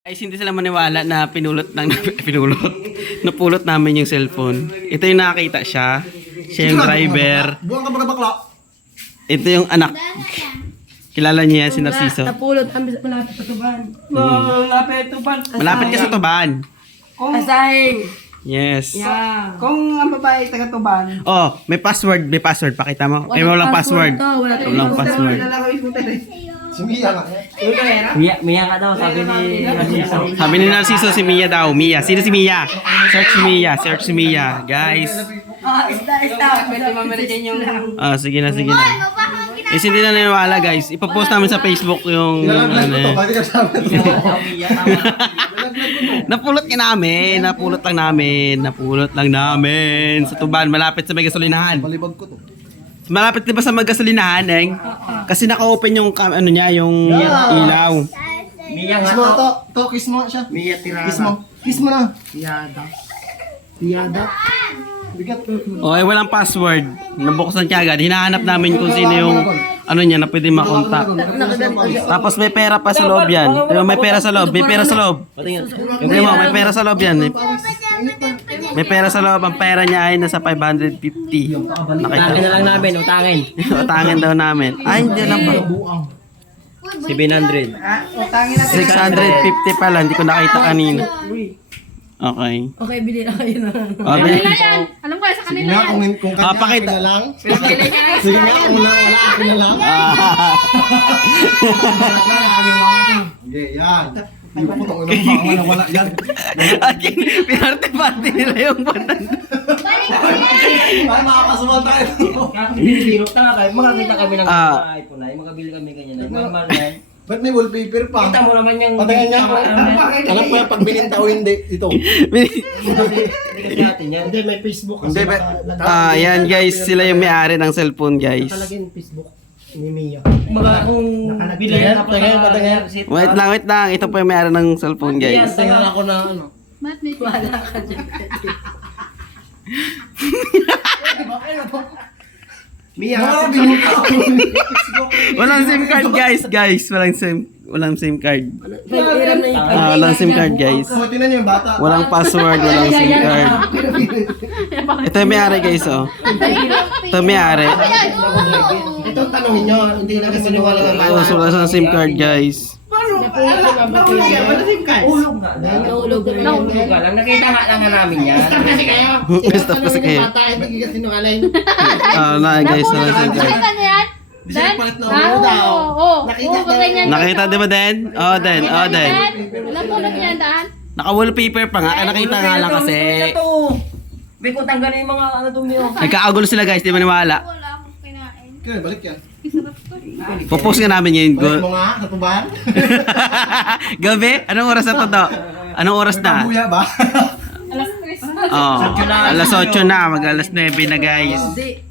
Ay, hindi sila maniwala na napulot namin yung cellphone. Ito yung nakakita siya. Siya yung driver. Buwan ka mga bakla. Ito yung anak. Kilala niya yan, si Narciso. Napulot ang malapit sa tuban. Malapit tuban. Malapit ka sa Tuban. Asahing. Yes. Yeah. Kung ang babae taga tuban. Oh, may password. May password. Pakita mo. Eh, walang password. Walang password. Si Mia nga. Mia ka daw, sabi ni Narciso. Sabi ni Narciso si Mia daw. Mia. Sino si Mia? Search si Mia. Search si Mia. Guys. Pwede mamira dyan yung... Ah, sige na, sige na. Eh, hindi na naniwala, guys. Ipopost namin sa Facebook yung... Nilalaglag ko to. ano, Bakit ka sabi? napulot ka namin. Napulot lang namin. Napulot lang namin. Sa Tuban, malapit sa may gasolinahan. Palibag ko to. Malapit din ba sa magasolinahan, Eng? Kasi naka-open yung ano niya, yung ilaw. Mia Kiss nga mo to. to. To, kiss mo siya. Mia tirada. Kiss mo. Kiss mo na. Tirada. Tiyada. Bigat. O, ay walang password. Nabuksan siya agad. Hinahanap namin kung sino yung ano niya na pwede makontak. Tapos may pera pa sa loob yan. Diba, may pera sa loob. May pera sa loob. Hindi mo, may pera sa loob yan. May pera sa loob. Ang pera niya ay nasa 550. Nakita. Utangin na lang namin, utangin. Utangin daw namin. Ay, hindi lang pa. 700. 650 pala. Hindi ko nakita kanina. Okay. Okay, bili na kayo na. O, bili. Alam ko, sa Sige kanila nga, yan. kung Ah, kanya pakita. akin na lang. Sige nga, kung wala akin na lang. Okay, yan. Hindi ko to. Unang mga nawala yan. Akin, pinarte-parte nila yung batan. Ay, makakasuhan tayo. Biro na kayo, makakita kami ng Ah. iPhone ay, makabili kami ganyan. Normal yan. Ba't may wallpaper pa? Kita mo naman yung... Patingin niya ako. Alam ko yan pag bininta o hindi. Ito. Hindi natin yan. Hindi, may Facebook. Hindi, yan guys, sila yung may-ari ng cellphone, guys. Talagyan Facebook ni Mia. Mga kung bilhin na Patingin. Wait lang. Ito po yung may-ari ng cellphone, guys. Tingnan ako na ano. Ba't may Wala ka dyan. Mia, binuta ako. Walang SIM card, guys. Walang SIM card. Hiram na yung Walang SIM card, guys. So, tingnan niyo yung bata. Walang password, walang SIM card. Ito yung may-ari, guys, oh. Ito yung may-ari. Ito tanongin niyo, hindi na kasi niwala ng bata. Wala sa SIM card, guys. Nahulog yan, wala SIM card. Hulog nga. Nahulog na Nahulog nga lang. Nakita nga lang namin yan. Gusto pa sa kayo. Bata, hindi kasi sinungaling. Guys, walang SIM card. Nakita niyo yan? Dan? palit na ulo daw. Oo. Nakita daw. ganyan. Nakita di ba, Den? Oh, Den. Alam mo na yan, Dan? Naka-wallpaper pa nga. Nakita nga lang kasi. May kung tanggalin yung mga ano dumi oh. Nagkakagulo sila, guys. Di ba niwala? Wala akong kinain. Kaya, balik yan. Popost nga namin yun. Balik mo nga, sa tuban. Gabi? Anong oras na to, Do? Anong oras na? Buya ba? Alas 3. Oh, alas 8 na. Mag alas 9 na, guys. Hindi.